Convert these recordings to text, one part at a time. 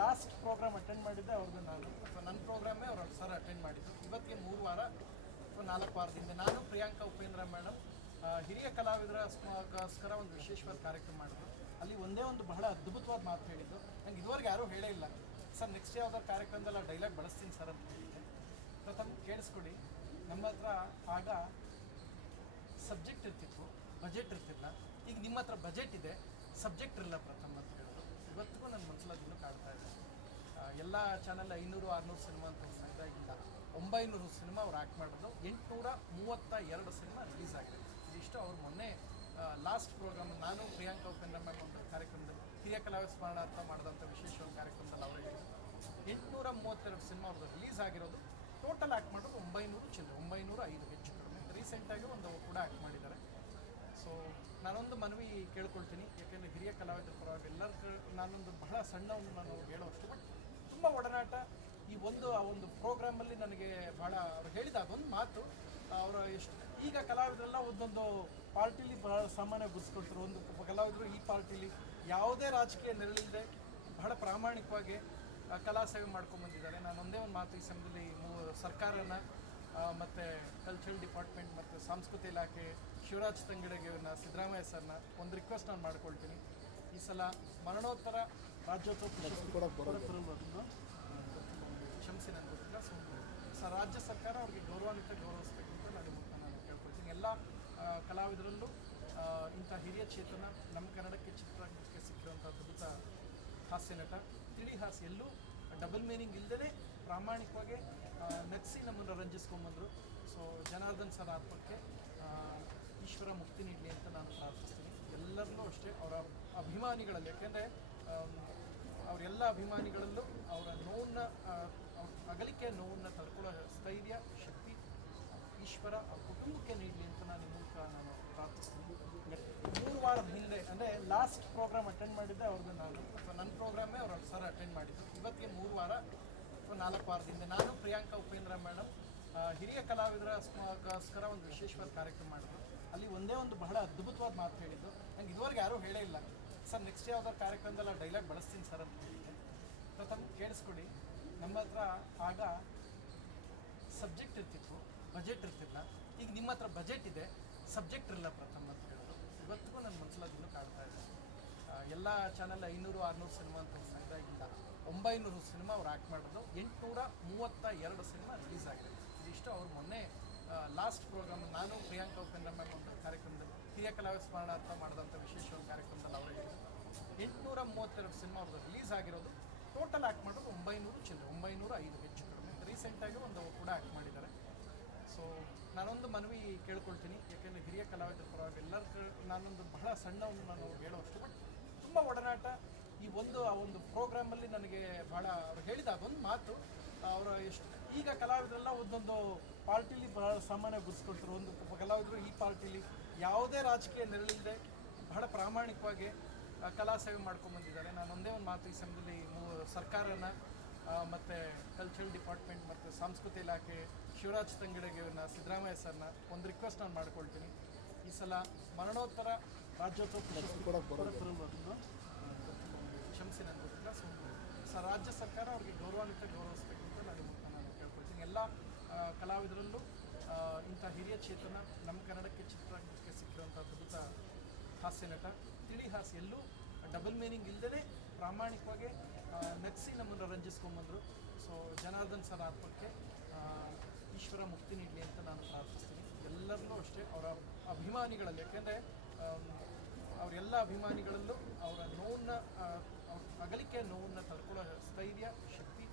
Last program attend ಮಾಡಿದ್ದೆ ಅವ್ರದ್ದು ನಾನು, ಅಥವಾ ನನ್ನ ಪ್ರೋಗ್ರಾಮೇ ಅವ್ರು ಸರ್ ಅಟೆಂಡ್ ಮಾಡಿದ್ದು. ಇವತ್ತಿಗೆ 3 ವಾರ ಅಥವಾ 4 ವಾರದಿಂದ ನಾನು ಪ್ರಿಯಾಂಕಾ ಉಪೇಂದ್ರ ಮೇಡಮ್ ಹಿರಿಯ ಕಲಾವಿದರಗೋಸ್ಕರ ಒಂದು ವಿಶೇಷವಾದ ಕಾರ್ಯಕ್ರಮ ಮಾಡಿದ್ರು. ಅಲ್ಲಿ ಒಂದೇ ಒಂದು ಬಹಳ ಅದ್ಭುತವಾದ ಮಾತು ಹೇಳಿದ್ದು, ನಂಗೆ ಇದುವರೆಗೆ ಯಾರೂ ಹೇಳೇ ಇಲ್ಲ. ಸರ್ ನೆಕ್ಸ್ಟ್ ಯಾವ್ದಾದ್ರು ಕಾರ್ಯಕ್ರಮದಲ್ಲಿ ಡೈಲಾಗ್ ಬಳಸ್ತೀನಿ ಸರ್ ಅಂತ ಹೇಳಿದ್ದೆ. ಪ್ರಥಮ ಕೇಳಿಸ್ಕೊಡಿ, ನಮ್ಮ ಹತ್ರ ಆಗ ಸಬ್ಜೆಕ್ಟ್ ಇರ್ತಿತ್ತು, ಬಜೆಟ್ ಇರ್ತಿಲ್ಲ. ಈಗ ನಿಮ್ಮ ಹತ್ರ ಬಜೆಟ್ ಇದೆ, ಸಬ್ಜೆಕ್ಟ್ ಇರಲ್ಲ ಪ್ರಥಮ ಅಂತ ಹೇಳಿದ್ರು. ಇವತ್ತಿಗೂ ನನ್ನ ಮನಸ್ಸಲ್ಲಿ ಅದನ್ನು ಕಾಡ್ತಾ ಇದೆ. ಎಲ್ಲ ಚಾನಲ್ 500-600 ಸಿನಿಮಾ ಅಂತ ತೋರಿಸ್ತಾ ಇಲ್ಲ, 900 ಸಿನಿಮಾ ಅವ್ರು ಆ್ಯಕ್ಟ್ ಮಾಡೋದು, 832 ಸಿನಿಮಾ ರಿಲೀಸ್ ಆಗಿದೆ. ಇದಿಷ್ಟು ಅವ್ರು ಮೊನ್ನೆ ಲಾಸ್ಟ್ ಪ್ರೋಗ್ರಾಮ್ ನಾನು ಪ್ರಿಯಾಂಕಾ ಉಪೇಂದ್ರ ಮೇಡಮ್ ಒಂದು ಕಾರ್ಯಕ್ರಮದಲ್ಲಿ ಹಿರಿಯ ಕಲಾವಿದ ಸ್ಮರಣಾರ್ಥ ಮಾಡಿದಂಥ ವಿಶೇಷವಾದ ಕಾರ್ಯಕ್ರಮದಲ್ಲಿ ಅವರು ಹೇಳಿದರು. 832 ಸಿನಿಮಾ ಅವ್ರದ್ದು ರಿಲೀಸ್ ಆಗಿರೋದು, ಟೋಟಲ್ ಆ್ಯಕ್ಟ್ ಮಾಡೋದು 905 ಹೆಚ್ಚು ಕಡಿಮೆ. ರೀಸೆಂಟಾಗಿ ಒಂದು ಕೂಡ ಆ್ಯಕ್ಟ್ ಮಾಡಿದ್ದಾರೆ. ಸೊ ನಾನೊಂದು ಮನವಿ ಕೇಳ್ಕೊಳ್ತೀನಿ, ಯಾಕೆಂದರೆ ಹಿರಿಯ ಕಲಾವಿದರ ಪರವಾಗಿ ಎಲ್ಲರ ನಾನೊಂದು ಬಹಳ ಸಣ್ಣವನ್ನು ನಾನು ಹೇಳೋಷ್ಟು, ಬಟ್ ತುಂಬ ಒಡನಾಟ ಈ ಆ ಒಂದು ಪ್ರೋಗ್ರಾಮಲ್ಲಿ ನನಗೆ ಭಾಳ ಅವ್ರು ಹೇಳಿದ ಅದೊಂದು ಮಾತು. ಅವರ ಎಷ್ಟು ಈಗ ಕಲಾವಿದರೆಲ್ಲ ಒಂದೊಂದು ಪಾರ್ಟಿಲಿ ಭಾಳ ಸಾಮಾನ್ಯ ಗುರ್ಸ್ಕೊಳ್ತಾರೆ. ಒಂದು ಕಲಾವಿದರು ಈ ಪಾರ್ಟಿಲಿ ಯಾವುದೇ ರಾಜಕೀಯ ನೆರಳಿಲ್ಲದೆ ಬಹಳ ಪ್ರಾಮಾಣಿಕವಾಗಿ ಕಲಾ ಸೇವೆ ಮಾಡ್ಕೊಂಬಂದಿದ್ದಾರೆ. ನಾನು ಒಂದೇ ಒಂದು ಮಾತು ಈ ಸಮಯದಲ್ಲಿ ಸರ್ಕಾರನ ಮತ್ತು ಕಲ್ಚರಲ್ ಡಿಪಾರ್ಟ್ಮೆಂಟ್ ಮತ್ತು ಸಾಂಸ್ಕೃತಿಕ ಇಲಾಖೆ, ಶಿವರಾಜ್ ತಂಗಡಿಗೆ, ಸಿದ್ದರಾಮಯ್ಯ ಸರ್ನ ಒಂದು ರಿಕ್ವೆಸ್ಟ್ ನಾನು ಮಾಡ್ಕೊಳ್ತೀನಿ. ಈ ಸಲ ಮರಣೋತ್ತರ ರಾಜ್ಯೋತ್ಸವ ಕ್ಷಮಿಸಿ ನನಗೆ ಗೊತ್ತಿಲ್ಲ. ಸೊ ರಾಜ್ಯ ಸರ್ಕಾರ ಅವ್ರಿಗೆ ಗೌರವಿಸಬೇಕು ಅಂತ ನಾನು ಕೇಳ್ಕೊಳ್ತೀನಿ. ಎಲ್ಲ ಕಲಾವಿದರಲ್ಲೂ ಇಂಥ ಹಿರಿಯ ಚೇತನ ನಮ್ಮ ಕನ್ನಡಕ್ಕೆ ಚಿತ್ರರಂಗಕ್ಕೆ ಸಿಕ್ಕಿರುವಂಥ ಅದ್ಭುತ ಹಾಸ್ಯ ನಟ, ತಿಳಿ ಹಾಸ್ಯ, ಎಲ್ಲೂ ಡಬಲ್ ಮೀನಿಂಗ್ ಇಲ್ಲದೇ ಪ್ರಾಮಾಣಿಕವಾಗಿ ನಗಿಸಿ ನಮ್ಮನ್ನು ರಂಜಿಸ್ಕೊಂಡ್ಬಂದರು. ಸೊ ಜನಾರ್ದನ್ ಸರ್ ಆತ್ಮಕ್ಕೆ ಈಶ್ವರ ಮುಕ್ತಿ ನೀಡಲಿ ಅಂತ ನಾನು ಪ್ರಾರ್ಥಿಸ್ತೀನಿ. ಎಲ್ಲರಲ್ಲೂ ಅಷ್ಟೇ ಅವರ ಅಭಿಮಾನಿಗಳಲ್ಲಿ, ಯಾಕೆಂದರೆ ಅವರೆಲ್ಲ ಅಭಿಮಾನಿಗಳಲ್ಲೂ ಅವರ ನೋವನ್ನು, ಅಗಲಿಕೆ ನೋವನ್ನು ತಡ್ಕೊಳ್ಳೋ ಸ್ಥೈರ್ಯ, ಶಕ್ತಿ ಈಶ್ವರ ಅವ್ರ ಕುಟುಂಬಕ್ಕೆ ನೀಡಲಿ ಅಂತ ನಾನು ಈ ಮೂಲಕ ನಾನು ಪ್ರಾರ್ಥಿಸ್ತೀನಿ. 3 ವಾರದ ಹಿಂದೆ ಅಂದರೆ ಲಾಸ್ಟ್ ಪ್ರೋಗ್ರಾಮ್ ಅಟೆಂಡ್ ಮಾಡಿದ್ದೆ ಅವ್ರದ್ದು ನಾನು, ಅಥವಾ ನನ್ನ ಪ್ರೋಗ್ರಾಮೇ ಅವ್ರು ಸರ್ ಅಟೆಂಡ್ ಮಾಡಿದ್ದು. ಇವತ್ತಿಗೆ 3 ವಾರ ಅಥವಾ 4 ವಾರದಿಂದ ನಾನು ಪ್ರಿಯಾಂಕಾ ಉಪೇಂದ್ರ ಮೇಡಮ್ ಹಿರಿಯ ಕಲಾವಿದರಗೋಸ್ಕರ ಒಂದು ವಿಶೇಷವಾದ ಕಾರ್ಯಕ್ರಮ ಮಾಡಿದ್ರು. ಅಲ್ಲಿ ಒಂದೇ ಒಂದು ಬಹಳ ಅದ್ಭುತವಾದ ಮಾತು ಹೇಳಿದ್ದು, ನಂಗೆ ಇದುವರೆಗೆ ಯಾರೂ ಹೇಳೇ ಇಲ್ಲ. ಸರ್ ನೆಕ್ಸ್ಟ್ ಯಾವ್ದಾದ್ರು ಕಾರ್ಯಕ್ರಮದಲ್ಲಿ ಡೈಲಾಗ್ ಬಳಸ್ತೀನಿ ಸರ್ ಅಂತ ಹೇಳಿದ್ದೆ. ಪ್ರಥಮ ಕೇಳಿಸ್ಕೊಡಿ, ನಮ್ಮ ಹತ್ರ ಆಗ ಸಬ್ಜೆಕ್ಟ್ ಇರ್ತಿತ್ತು, ಬಜೆಟ್ ಇರ್ತಿಲ್ಲ. ಈಗ ನಿಮ್ಮ ಹತ್ರ ಬಜೆಟ್ ಇದೆ, ಸಬ್ಜೆಕ್ಟ್ ಇರಲ್ಲ ಪ್ರಥಮ ಅಂತ ಹೇಳಿದ್ರು. ಇವತ್ತಿಗೂ ನನ್ನ ಮನಸ್ಸಲ್ಲಿ ಅದನ್ನು ಕಾಡ್ತಾ ಇದೆ. ಎಲ್ಲ ಚಾನಲ್ 500-600 ಸಿನಿಮಾ ಅಂತ ತೋರಿಸ್ತಾ ಇಲ್ಲ, 900 ಸಿನಿಮಾ ಅವ್ರು ಆ್ಯಕ್ಟ್ ಮಾಡೋದು, 832 ಸಿನಿಮಾ ರಿಲೀಸ್ ಆಗಿದೆ. ಇದಿಷ್ಟು ಅವ್ರು ಮೊನ್ನೆ ಲಾಸ್ಟ್ ಪ್ರೋಗ್ರಾಮ್ ನಾನು ಪ್ರಿಯಾಂಕಾ ಉಪೇಂದ್ರ ಮೇಡಮ್ ಒಂದು ಕಾರ್ಯಕ್ರಮದಲ್ಲಿ ಹಿರಿಯ ಕಲಾವಿದ ಸ್ಮರಣಾರ್ಥ ಮಾಡಿದಂಥ ವಿಶೇಷವಾದ ಕಾರ್ಯಕ್ರಮದಲ್ಲಿ ಅವರು ಹೇಳಿದರು. 832 ಸಿನಿಮಾ ಅವ್ರದ್ದು ರಿಲೀಸ್ ಆಗಿರೋದು, ಟೋಟಲ್ ಆ್ಯಕ್ಟ್ ಮಾಡೋದು 905 ಹೆಚ್ಚು ಕಡಿಮೆ. ರೀಸೆಂಟಾಗಿ ಒಂದು ಕೂಡ ಆ್ಯಕ್ಟ್ ಮಾಡಿದ್ದಾರೆ. ಸೊ ನಾನೊಂದು ಮನವಿ ಕೇಳ್ಕೊಳ್ತೀನಿ, ಯಾಕೆಂದರೆ ಹಿರಿಯ ಕಲಾವಿದರ ಪರವಾಗಿ ಎಲ್ಲರ ನಾನೊಂದು ಬಹಳ ಸಣ್ಣವನ್ನು ನಾನು ಹೇಳೋಷ್ಟು, ಬಟ್ ತುಂಬ ಒಡನಾಟ ಈ ಆ ಒಂದು ಪ್ರೋಗ್ರಾಮಲ್ಲಿ ನನಗೆ ಭಾಳ ಅವ್ರು ಹೇಳಿದ ಅದೊಂದು ಮಾತು. ಅವರ ಎಷ್ಟು ಈಗ ಕಲಾವಿದರೆಲ್ಲ ಒಂದೊಂದು ಪಾರ್ಟಿಲಿ ಭಾಳ ಸಾಮಾನ್ಯ ಗುರ್ಸ್ಕೊಳ್ತಾರೆ. ಒಂದು ಕಲಾವಿದರು ಈ ಪಾರ್ಟಿಲಿ ಯಾವುದೇ ರಾಜಕೀಯ ನೆರಳಿಲ್ಲದೆ ಬಹಳ ಪ್ರಾಮಾಣಿಕವಾಗಿ ಕಲಾ ಸೇವೆ ಮಾಡ್ಕೊಂಬಂದಿದ್ದಾರೆ. ನಾನು ಒಂದೇ ಒಂದು ಮಾತು ಈ ಸಮಯದಲ್ಲಿ ಸರ್ಕಾರನ ಮತ್ತು ಕಲ್ಚರಲ್ ಡಿಪಾರ್ಟ್ಮೆಂಟ್ ಮತ್ತು ಸಾಂಸ್ಕೃತಿಕ ಇಲಾಖೆ, ಶಿವರಾಜ್ ತಂಗಡಿಗೆ, ಸಿದ್ದರಾಮಯ್ಯ ಸರ್ನ ಒಂದು ರಿಕ್ವೆಸ್ಟ್ ನಾನು ಮಾಡ್ಕೊಳ್ತೀನಿ. ಈ ಸಲ ಮರಣೋತ್ತರ ರಾಜ್ಯೋತ್ಸವ ಕ್ಷಮಿಸಿ ನನಗೆ ಗೊತ್ತಿಲ್ಲ. ಸೊ ರಾಜ್ಯ ಸರ್ಕಾರ ಅವ್ರಿಗೆ ಗೌರವಿಸಬೇಕು ಅಂತ ನಾನು ಕೇಳ್ಕೊಳ್ತೀನಿ. ಎಲ್ಲ ಕಲಾವಿದರಲ್ಲೂ ಇಂಥ ಹಿರಿಯ ಚೇತನ ನಮ್ಮ ಕನ್ನಡಕ್ಕೆ ಚಿತ್ರರಂಗಕ್ಕೆ ಸಿಕ್ಕಿರುವಂಥ ಅದ್ಭುತ ಹಾಸ್ಯ ನಟ, ತಿಳಿ ಹಾಸ್ಯ, ಎಲ್ಲೂ ಡಬಲ್ ಮೀನಿಂಗ್ ಇಲ್ಲದೇ ಪ್ರಾಮಾಣಿಕವಾಗಿ ನಗಿಸಿ ನಮ್ಮನ್ನು ರಂಜಿಸ್ಕೊಂಡ್ಬಂದರು. ಸೊ ಜನಾರ್ದನ್ ಸರ್ ಆತ್ಮಕ್ಕೆ ಈಶ್ವರ ಮುಕ್ತಿ ನೀಡಲಿ ಅಂತ ನಾನು ಪ್ರಾರ್ಥಿಸ್ತೀನಿ. ಎಲ್ಲರಲ್ಲೂ ಅಷ್ಟೇ ಅವರ ಅಭಿಮಾನಿಗಳಲ್ಲಿ, ಯಾಕೆಂದರೆ ಅವರೆಲ್ಲ ಅಭಿಮಾನಿಗಳಲ್ಲೂ ಅವರ ನೋವನ್ನು, ಅಗಲಿಕೆ ನೋವನ್ನು ತಡ್ಕೊಳ್ಳೋ ಸ್ಥೈರ್ಯ, ಶಕ್ತಿ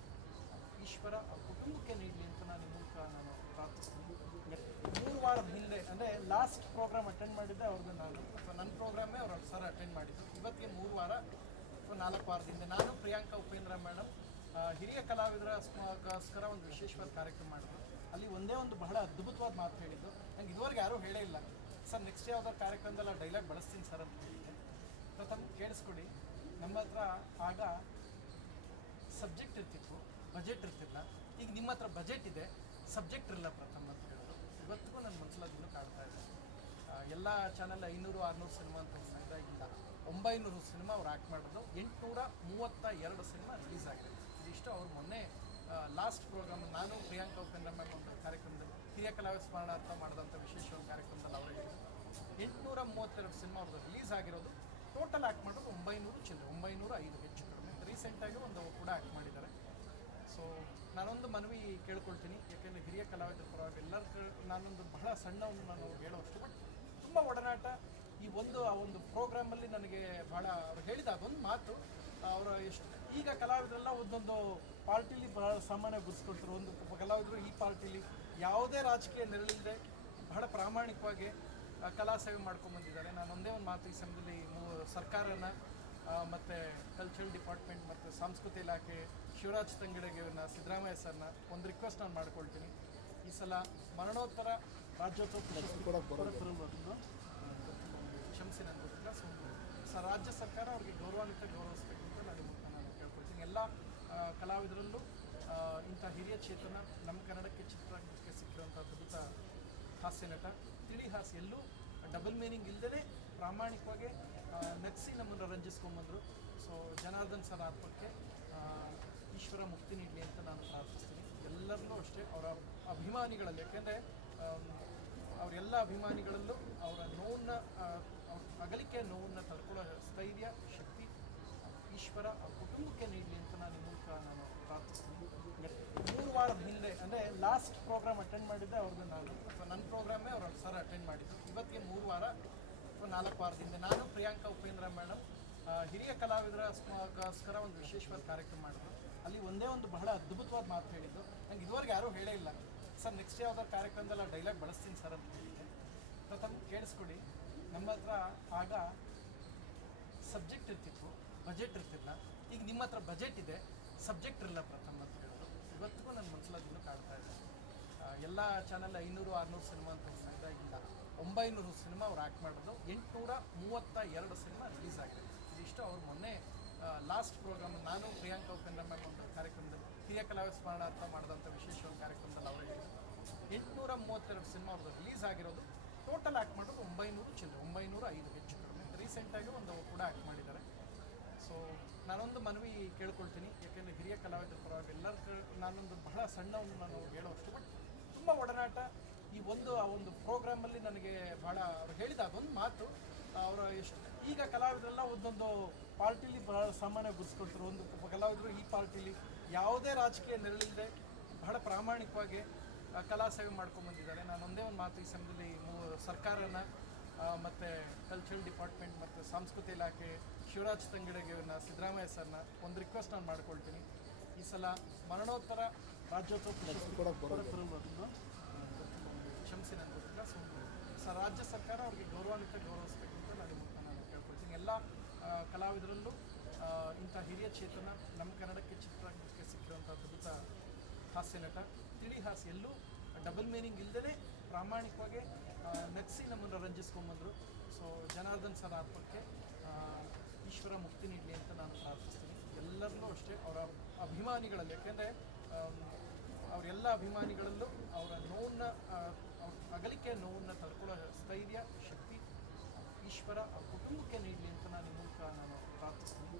ಈಶ್ವರ ಅವ್ರ ಕುಟುಂಬಕ್ಕೆ ನೀಡಲಿ ಅಂತ ನಾನು ಈ ಮೂಲಕ ನಾನು ಪ್ರಾರ್ಥಿಸ್ತೀನಿ. 3 ವಾರದ ಹಿಂದೆ ಅಂದರೆ ಲಾಸ್ಟ್ ಪ್ರೋಗ್ರಾಮ್ ಅಟೆಂಡ್ ಮಾಡಿದ್ದೆ ಅವ್ರದ್ದು ನಾನು, ಅಥವಾ ನನ್ನ ಪ್ರೋಗ್ರಾಮೇ ಅವ್ರು ಸರ್ ಅಟೆಂಡ್ ಮಾಡಿದ್ದು. ಇವತ್ತಿಗೆ 3 ವಾರ ಅಥವಾ 4 ವಾರದಿಂದ ನಾನು ಪ್ರಿಯಾಂಕಾ ಉಪೇಂದ್ರ ಮೇಡಮ್ ಹಿರಿಯ ಕಲಾವಿದರಗೋಸ್ಕರ ಒಂದು ವಿಶೇಷವಾದ ಕಾರ್ಯಕ್ರಮ ಮಾಡಿದ್ರು. ಅಲ್ಲಿ ಒಂದೇ ಒಂದು ಬಹಳ ಅದ್ಭುತವಾದ ಮಾತು ಹೇಳಿದ್ದು, ನಂಗೆ ಇದುವರೆಗೆ ಯಾರೂ ಹೇಳೇ ಇಲ್ಲ. ಸರ್ ನೆಕ್ಸ್ಟ್ ಯಾವ್ದಾದ್ರು ಕಾರ್ಯಕ್ರಮದಲ್ಲಿ ಡೈಲಾಗ್ ಬಳಸ್ತೀನಿ ಸರ್ ಅಂತ ಹೇಳಿದ್ದೆ. ಪ್ರಥಮ ಕೇಳಿಸ್ಕೊಡಿ, ನಮ್ಮ ಹತ್ರ ಆಗ ಸಬ್ಜೆಕ್ಟ್ ಇರ್ತಿತ್ತು, ಬಜೆಟ್ ಇರ್ತಿಲ್ಲ. ಈಗ ನಿಮ್ಮ ಹತ್ರ ಬಜೆಟ್ ಇದೆ, ಸಬ್ಜೆಕ್ಟ್ ಇರಲ್ಲ ಪ್ರಥಮ ಅಂತ ಹೇಳಿದ್ರು. ಇವತ್ತಿಗೂ ನನ್ನ ಮನಸ್ಸಲ್ಲಿ ಅದನ್ನು ಕಾಡ್ತಾ ಇದೆ. ಎಲ್ಲ ಚಾನಲ್ 500-600 ಸಿನಿಮಾ ಅಂತ ತೋರಿಸ್ತಾ ಇಲ್ಲ, 900 ಸಿನಿಮಾ ಅವ್ರು ಆ್ಯಕ್ಟ್ ಮಾಡೋದು, 832 32 ಸಿನಿಮಾ ರಿಲೀಸ್ ಆಗಿದೆ. ಇದಿಷ್ಟು ಅವ್ರು ಮೊನ್ನೆ ಲಾಸ್ಟ್ ಪ್ರೋಗ್ರಾಮ್ ನಾನು ಪ್ರಿಯಾಂಕಾ ಉಪೇಂದ್ರ ಮ್ಯಾಮ್ ಒಂದು ಕಾರ್ಯಕ್ರಮದಲ್ಲಿ ಹಿರಿಯ ಕಲಾವಿದ ಸ್ಮರಣಾರ್ಥ ಮಾಡಿದಂಥ ವಿಶೇಷ ಕಾರ್ಯಕ್ರಮದಲ್ಲಿ ಅವರು ಹೇಳಿದರು 832 ಸಿನಿಮಾ ಅವ್ರದ್ದು ರಿಲೀಸ್ ಆಗಿರೋದು. ಟೋಟಲ್ ಆ್ಯಕ್ಟ್ ಮಾಡೋದು 905 ಹೆಚ್ಚು ಕಡಿಮೆ. ರೀಸೆಂಟಾಗಿ ಒಂದು ಕೂಡ ಆ್ಯಕ್ಟ್ ಮಾಡಿದ್ದಾರೆ. ಸೊ ನಾನೊಂದು ಮನವಿ ಕೇಳ್ಕೊಳ್ತೀನಿ, ಯಾಕೆಂದರೆ ಹಿರಿಯ ಕಲಾವಿದರ ಪರವಾಗಿ ಎಲ್ಲರ ನಾನೊಂದು ಬಹಳ ಸಣ್ಣವನ್ನು ನಾನು ಹೇಳೋಷ್ಟು, ಬಟ್ ತುಂಬ ಒಡನಾಟ ಈ ಆ ಒಂದು ಪ್ರೋಗ್ರಾಮಲ್ಲಿ ನನಗೆ ಭಾಳ ಅವ್ರು ಹೇಳಿದ ಅದೊಂದು ಮಾತು. ಅವರ ಎಷ್ಟು ಈಗ ಕಲಾವಿದರೆಲ್ಲ ಒಂದೊಂದು ಪಾರ್ಟಿಲಿ ಬಹಳ ಸಾಮಾನ್ಯ ಗುರುಸ್ಕೊಳ್ತಾರೆ. ಒಂದು ಕಲಾವಿದರು ಈ ಪಾರ್ಟಿಲಿ ಯಾವುದೇ ರಾಜಕೀಯ ನೆರಳಿಲ್ಲದೆ ಬಹಳ ಪ್ರಾಮಾಣಿಕವಾಗಿ ಕಲಾ ಸೇವೆ ಮಾಡ್ಕೊಂಬಂದಿದ್ದಾರೆ. ನಾನು ಒಂದೇ ಒಂದು ಮಾತು ಈ ಸಮಯದಲ್ಲಿ ಸರ್ಕಾರನ ಮತ್ತು ಕಲ್ಚರಲ್ ಡಿಪಾರ್ಟ್ಮೆಂಟ್ ಮತ್ತು ಸಾಂಸ್ಕೃತಿಕ ಇಲಾಖೆ ಶಿವರಾಜ್ ತಂಗಡಿಗೆ ಸಿದ್ದರಾಮಯ್ಯ ಸರ್ನ ಒಂದು ರಿಕ್ವೆಸ್ಟ್ ನಾನು ಮಾಡ್ಕೊಳ್ತೀನಿ. ಈ ಸಲ ಮರಣೋತ್ತರ ರಾಜ್ಯೋತ್ಸವ ಕ್ಷಮಿಸಿ ನನಗೆ ಗೊತ್ತಿಲ್ಲ. ಸೊ ರಾಜ್ಯ ಸರ್ಕಾರ ಅವ್ರಿಗೆ ಗೌರವಿಸಬೇಕು ಅಂತ ನಾನು ಕೇಳ್ಕೊಳ್ತೀನಿ. ಎಲ್ಲ ಕಲಾವಿದರಲ್ಲೂ ಇಂಥ ಹಿರಿಯ ಚೇತನ ನಮ್ಮ ಕನ್ನಡಕ್ಕೆ ಚಿತ್ರರಂಗಕ್ಕೆ ಸಿಕ್ಕಿರುವಂಥ ಅದ್ಭುತ ಹಾಸ್ಯ ನಟ, ತಿಳಿ ಹಾಸ್ಯ, ಎಲ್ಲೂ ಡಬಲ್ ಮೀನಿಂಗ್ ಇಲ್ಲದೇ ಪ್ರಾಮಾಣಿಕವಾಗಿ ನಗಿಸಿ ನಮ್ಮನ್ನು ರಂಜಿಸ್ಕೊಂಬಂದರು. ಸೊ ಜನಾರ್ದನ್ ಸರ್ ಆತ್ಮಕ್ಕೆ ಈಶ್ವರ ಮುಕ್ತಿ ನೀಡಲಿ ಅಂತ ನಾನು ಪ್ರಾರ್ಥಿಸ್ತೀನಿ. ಎಲ್ಲರನ್ನೂ ಅಷ್ಟೇ ಅವರ ಅಭಿಮಾನಿಗಳಲ್ಲಿ, ಯಾಕೆಂದರೆ ಅವರೆಲ್ಲ ಅಭಿಮಾನಿಗಳಲ್ಲೂ ಅವರ ನೋವನ್ನು ಅಗಲಿಕೆ ನೋವನ್ನು ತಡ್ಕೊಳ್ಳೋ ಸ್ಥೈರ್ಯ ಶಕ್ತಿ ಈಶ್ವರ ಅವ್ರ ಕುಟುಂಬಕ್ಕೆ ನೀಡಲಿ ಅಂತ ನಾನು ಈ ಮೂಲಕ ನಾನು ಪ್ರಾರ್ಥಿಸ್ತೀನಿ. 3 ವಾರದ ಹಿಂದೆ ಅಂದರೆ ಲಾಸ್ಟ್ ಪ್ರೋಗ್ರಾಮ್ ಅಟೆಂಡ್ ಮಾಡಿದ್ದೆ ಅವ್ರದ್ದು ನಾನು, ಅಥವಾ ನನ್ನ ಪ್ರೋಗ್ರಾಮೇ ಅವ್ರ ಸರ್ ಅಟೆಂಡ್ ಮಾಡಿದ್ದು. ಇವತ್ತಿಗೆ 3 ವಾರ ಅಥವಾ 4 ವಾರದಿಂದ ನಾನು ಪ್ರಿಯಾಂಕಾ ಉಪೇಂದ್ರ ಮೇಡಮ್ ಹಿರಿಯ ಕಲಾವಿದರಗೋಸ್ಕರ ಒಂದು ವಿಶೇಷವಾದ ಕಾರ್ಯಕ್ರಮ ಮಾಡಿದ್ರು. ಅಲ್ಲಿ ಒಂದೇ ಒಂದು ಬಹಳ ಅದ್ಭುತವಾದ ಮಾತು ಹೇಳಿದ್ದು. ನಂಗೆ ಇದುವರೆಗೆ ಯಾರೂ ಹೇಳೇ ಇಲ್ಲ. ಸರ್ ನೆಕ್ಸ್ಟ್ ಯಾವ್ದಾದ್ರು ಕಾರ್ಯಕ್ರಮದಲ್ಲಿ ಆ ಡೈಲಾಗ್ ಬಳಸ್ತೀನಿ ಸರ್ ಅಂತ ಹೇಳಿದ್ದೆ. ಪ್ರಥಮ ಕೇಳಿಸ್ಕೊಡಿ, ನಮ್ಮ ಹತ್ರ ಆಗ ಸಬ್ಜೆಕ್ಟ್ ಇರ್ತಿತ್ತು, ಬಜೆಟ್ ಇರ್ತಿಲ್ಲ. ಈಗ ನಿಮ್ಮ ಹತ್ರ ಬಜೆಟ್ ಇದೆ, ಸಬ್ಜೆಕ್ಟ್ ಇರಲ್ಲ ಪ್ರಥಮ ಅಂತ ಹೇಳಿದ್ರು. ಇವತ್ತಿಗೂ ನನ್ನ ಮನಸ್ಸಲ್ಲಿ ಅದನ್ನು ಕಾಡ್ತಾ ಇದೆ. ಎಲ್ಲ ಚಾನಲ್ 500-600 ಸಿನಿಮಾ ಅಂತ ತೋರಿಸ್ತಾ ಇಲ್ಲ, 900 ಸಿನಿಮಾ ಅವ್ರು ಆ್ಯಕ್ಟ್ ಮಾಡೋದು. 832 ಸಿನಿಮಾ ರಿಲೀಸ್ ಆಗಿದೆ. ಇದಿಷ್ಟು ಅವ್ರು ಮೊನ್ನೆ ಲಾಸ್ಟ್ ಪ್ರೋಗ್ರಾಮ್ ನಾನು ಪ್ರಿಯಾಂಕಾ ಉಪೇಂದ್ರ ಮ್ಯಾಮ್ ಒಂದು ಕಾರ್ಯಕ್ರಮದಲ್ಲಿ ಹಿರಿಯ ಕಲಾವಿದ ಸ್ಮರಣಾರ್ಥ ಮಾಡಿದಂಥ ವಿಶೇಷ ಕಾರ್ಯಕ್ರಮದಲ್ಲಿ ಅವರು ಹೇಳಿದರು 832 ಸಿನಿಮಾ ಅವ್ರದ್ದು ರಿಲೀಸ್ ಆಗಿರೋದು. ಟೋಟಲ್ ಆ್ಯಕ್ಟ್ ಮಾಡೋದು 905 ಹೆಚ್ಚು ಕಡಿಮೆ. ರೀಸೆಂಟಾಗಿ ಒಂದು ಕೂಡ ಆ್ಯಕ್ಟ್ ಮಾಡಿದ್ದಾರೆ. ಸೊ ನಾನೊಂದು ಮನವಿ ಕೇಳ್ಕೊಳ್ತೀನಿ, ಯಾಕೆಂದರೆ ಹಿರಿಯ ಕಲಾವಿದರ ಪರವಾಗಿ ಎಲ್ಲರ ನಾನೊಂದು ಬಹಳ ಸಣ್ಣವನ್ನು ನಾನು ಹೇಳೋಷ್ಟು, ಬಟ್ ತುಂಬ ಒಡನಾಟ ಈ ಆ ಒಂದು ಪ್ರೋಗ್ರಾಮಲ್ಲಿ ನನಗೆ ಭಾಳ ಅವ್ರು ಹೇಳಿದ ಅದೊಂದು ಮಾತು. ಅವರ ಎಷ್ಟು ಈಗ ಕಲಾವಿದರೆಲ್ಲ ಒಂದೊಂದು ಪಾರ್ಟಿಲಿ ಬಹಳ ಸಾಮಾನ್ಯ ಗುರುಸ್ಕೊಳ್ತಾರೆ. ಒಂದು ಕಲಾವಿದರು ಈ ಪಾರ್ಟಿಲಿ ಯಾವುದೇ ರಾಜಕೀಯ ನೆರಳಿಲ್ಲದೆ ಬಹಳ ಪ್ರಾಮಾಣಿಕವಾಗಿ ಕಲಾ ಸೇವೆ ಮಾಡ್ಕೊಂಬಂದಿದ್ದಾರೆ. ನಾನು ಒಂದೇ ಒಂದು ಮಾತು ಈ ಸಮಯದಲ್ಲಿ ಸರ್ಕಾರನ ಮತ್ತು ಕಲ್ಚರಲ್ ಡಿಪಾರ್ಟ್ಮೆಂಟ್ ಮತ್ತು ಸಾಂಸ್ಕೃತಿಕ ಇಲಾಖೆ ಶಿವರಾಜ್ ತಂಗಡಿಗೆ ಸಿದ್ದರಾಮಯ್ಯ ಸರ್ನ ಒಂದು ರಿಕ್ವೆಸ್ಟ್ ನಾನು ಮಾಡ್ಕೊಳ್ತೀನಿ. ಈ ಸಲ ಮರಣೋತ್ತರ ರಾಜ್ಯೋತ್ಸವ ಕ್ಷಮಿಸಿ ನನಗೆ ಗೊತ್ತಿಲ್ಲ. ಸೊ ರಾಜ್ಯ ಸರ್ಕಾರ ಅವ್ರಿಗೆ ಗೌರವಿಸಬೇಕು ಅಂತ ನಾನು ಕೇಳ್ಕೊಳ್ತೀನಿ. ಎಲ್ಲ ಕಲಾವಿದರಲ್ಲೂ ಇಂಥ ಹಿರಿಯ ಚೇತನ ನಮ್ಮ ಕನ್ನಡಕ್ಕೆ ಚಿತ್ರರಂಗಕ್ಕೆ ಸಿಕ್ಕಿರುವಂಥ ಅದ್ಭುತ ಹಾಸ್ಯ ನಟ, ತಿಳಿ ಹಾಸ್ಯ, ಎಲ್ಲೂ ಡಬಲ್ ಮೀನಿಂಗ್ ಇಲ್ಲದೇ ಪ್ರಾಮಾಣಿಕವಾಗಿ ನಗಿಸಿ ನಮ್ಮನ್ನು ರಂಜಿಸ್ಕೊಂಬಂದರು. ಸೊ ಜನಾರ್ದನ್ ಸರ್ ಆತ್ಮಕ್ಕೆ ಈಶ್ವರ ಮುಕ್ತಿ ನೀಡಲಿ ಅಂತ ನಾನು ಪ್ರಾರ್ಥಿಸ್ತೀನಿ. ಎಲ್ಲರನ್ನೂ ಅಷ್ಟೇ ಅವರ ಅಭಿಮಾನಿಗಳಲ್ಲಿ, ಯಾಕೆಂದರೆ ಅವರೆಲ್ಲ ಅಭಿಮಾನಿಗಳಲ್ಲೂ ಅವರ ನೋವನ್ನು ಅಗಲಿಕೆ ನೋವನ್ನು ತಡ್ಕೊಳ್ಳೋ ಸ್ಥೈರ್ಯ ಶಕ್ತಿ ಈಶ್ವರ ಅವ್ರ ಕುಟುಂಬಕ್ಕೆ ನೀಡಲಿ ಅಂತ ನಾನು ಈ ಮೂಲಕ ನಾನು ಪ್ರಾರ್ಥಿಸ್ತೀನಿ.